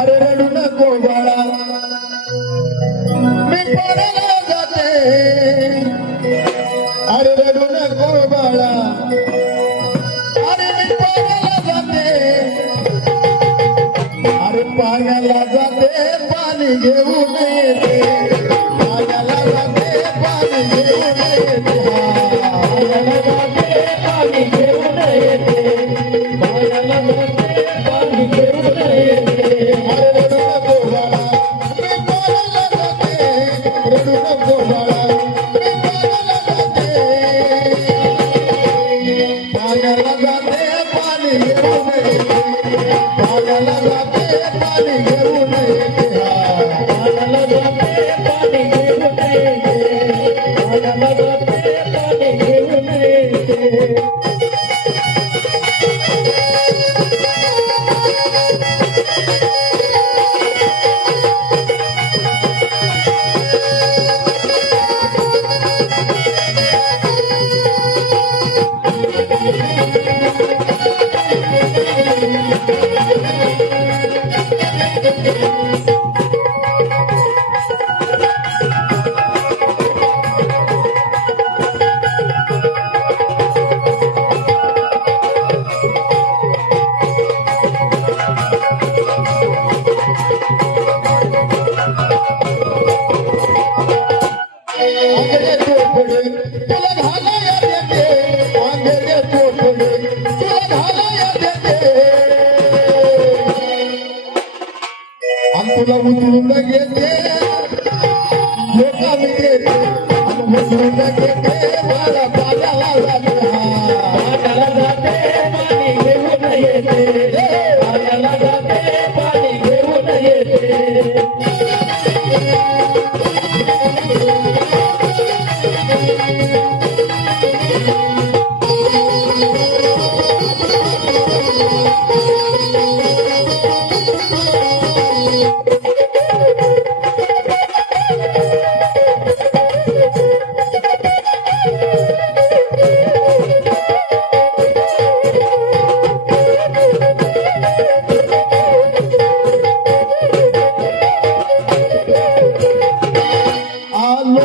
अरे रडू नको बाळा मी पडायला जाते अरे रडू नको बाळा अरे मी पाण्याला जाते अरे पाण्याला जाते पाणी घेऊन येते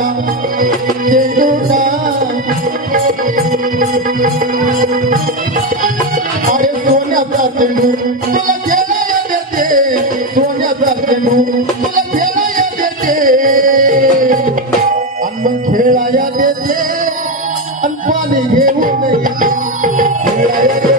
Yeah, yeah, yeah.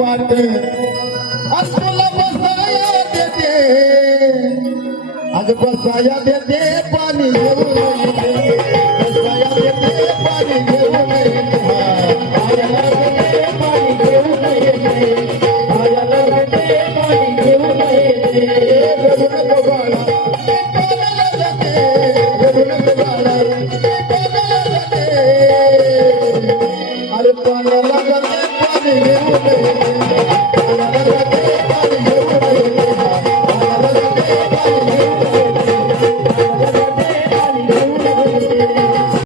قاته اٿو बसाया देते। ته تي